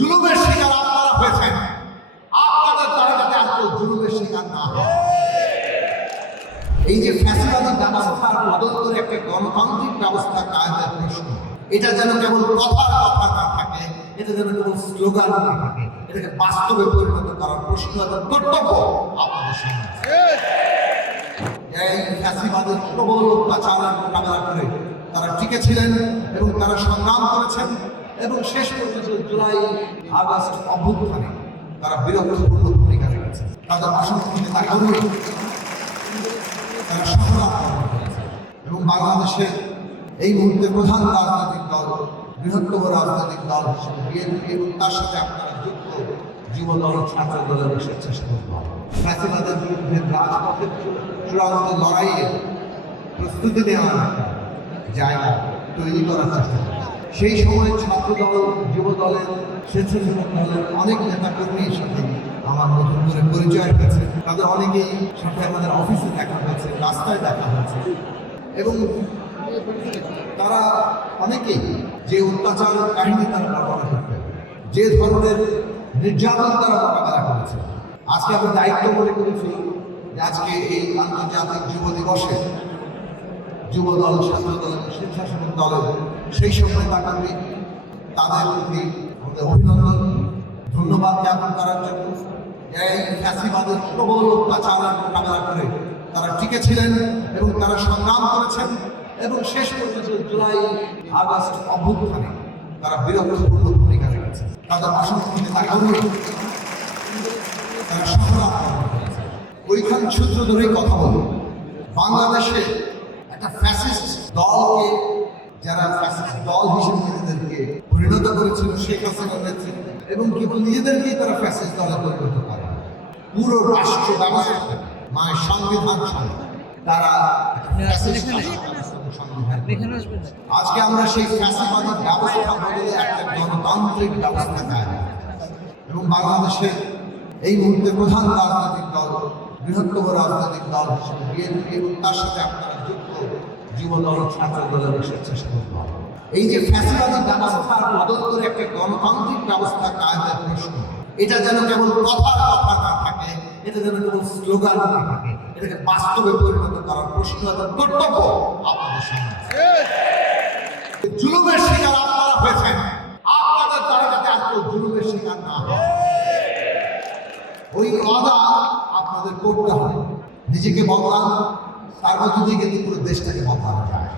জুলুমের শিকার আপনারা হয়েছেন, আপনাদের দ্বারা যাতে আর কেউ জুলুমের শিকার না হয়। এই যে ফ্যাসিবাদী ব্যবস্থার বদল করে একটা গণতান্ত্রিক ব্যবস্থা কায়েমের প্রশ্ন, এটা যেন কেবল কথার কথা না থাকে, এটা যেন কেবল স্লোগান না থাকে, এটাকে বাস্তবে পরিণত করার প্রশ্ন এবং কর্তব্য আপনাদের সামনে। এই ফ্যাসিবাদের প্রবল অত্যাচারের মোকাবেলা করে তারা টিকে ছিলেন এবং তারা সংগ্রাম করেছেন এবং শেষ পর্যন্ত জুলাই আগস্ট অভ্যুত্থানে তারা বিরোধপূর্ণ ভূমিকা রেখেছে। তাদের অসংখ্য কর্মী তারা সংগ্রাম করেছে এবং বাংলাদেশের এই মুহূর্তে প্রধান রাজনৈতিক দল, বৃহত্তম রাজনৈতিক দল হিসেবে বিএনপি এবং তার সাথে আপনারা যুক্ত যুবদল, ছাত্র দলের স্বেচ্ছাসেবক দল ফ্যাসিবাদের বিরুদ্ধে রাজপথের চূড়ান্ত লড়াইয়ে প্রস্তুতি নেওয়ার একটা জায়গা তৈরি করার চেষ্টা করছে। সেই সময় ছাত্র দল, যুব দলের, স্বেচ্ছাসেবক দলের অনেক নেতাকর্মীর সাথে আমার নতুন করে পরিচয় হয়েছে। তাদের অনেকেই সাথে আমাদের অফিসে দেখা হয়েছে, রাস্তায় দেখা হয়েছে এবং তারা অনেকেই যে অত্যাচার কাহিনী তারা বর্ণনা করতে, যে ধরনের নির্যাতন তারা মোকাবেলা করেছে, আজকে আমি দায়িত্ব মনে করেছি যে আজকে এই আন্তর্জাতিক যুব দিবসে যুব দল, ছাত্র দল, স্বেচ্ছাসেবক দলের সেই সব নেতাকর্মী তাদের প্রতি আমাদের অভিনন্দন, ধন্যবাদ জ্ঞাপন করার জন্য। এই ফ্যাসিবাদের প্রবল অত্যাচারের মোকাবেলা করে তারা টিকে ছিলেন এবং তারা সংগ্রাম করেছেন এবং শেষ পর্যন্ত জুলাই আগস্ট অভ্যুত্থানে তারা বিরোধপূর্ণ ভূমিকা রেখেছে। তাদের অসংখ্য কর্মী তারা সংগ্রাম করেছে। ওইখান সূত্র ধরেই কথা বলব, বাংলাদেশে একটা ফ্যাসিস্ট দলকে, যারা ফ্যাসিস্ট দল হিসেবে নিজেদেরকে পরিণত করেছিল শেখ হাসিনার নেতৃত্বে, এবং কেবল নিজেদেরকেই তারা ফ্যাসিস্ট দলে পরিণত করে, পুরো রাষ্ট্র ব্যবস্থা মায়ের সংবিধান সঙ্গে তারা আজকে আমরা সেই ফ্যাসিবাদী ব্যবস্থা বদলে একটা গণতান্ত্রিক ব্যবস্থা কায়েম এবং বাংলাদেশের এই মুহূর্তে প্রধান রাজনৈতিক দল, বৃহত্তম রাজনৈতিক দল হিসেবে বিএনপি এবং তার সাথে আপনারা যুক্ত যুবদল, ছাত্র দলের স্বেচ্ছাসেবক দল। এই যে ফ্যাসিবাদী ব্যবস্থার বদল করে একটা গণতান্ত্রিক ব্যবস্থা কায়েমের প্রশ্ন, এটা যেন কেবল কথার কথা না থাকে, এটা যেন কেবল স্লোগান না থাকে, এটাকে বাস্তবে পরিণত করার প্রশ্ন এবং কর্তব্য আপনাদের সামনে। জুলুমের শিকার আপনারা হয়েছেন, আপনাদের দ্বারা যাতে আর কেউ জুলুমের শিকার না হয়, ওই ওয়াদা আপনাদের করতে হবে। নিজেকে বদলান, তার মধ্যে দিয়ে কিন্তু পুরো দেশটাকে বদলানো যায়।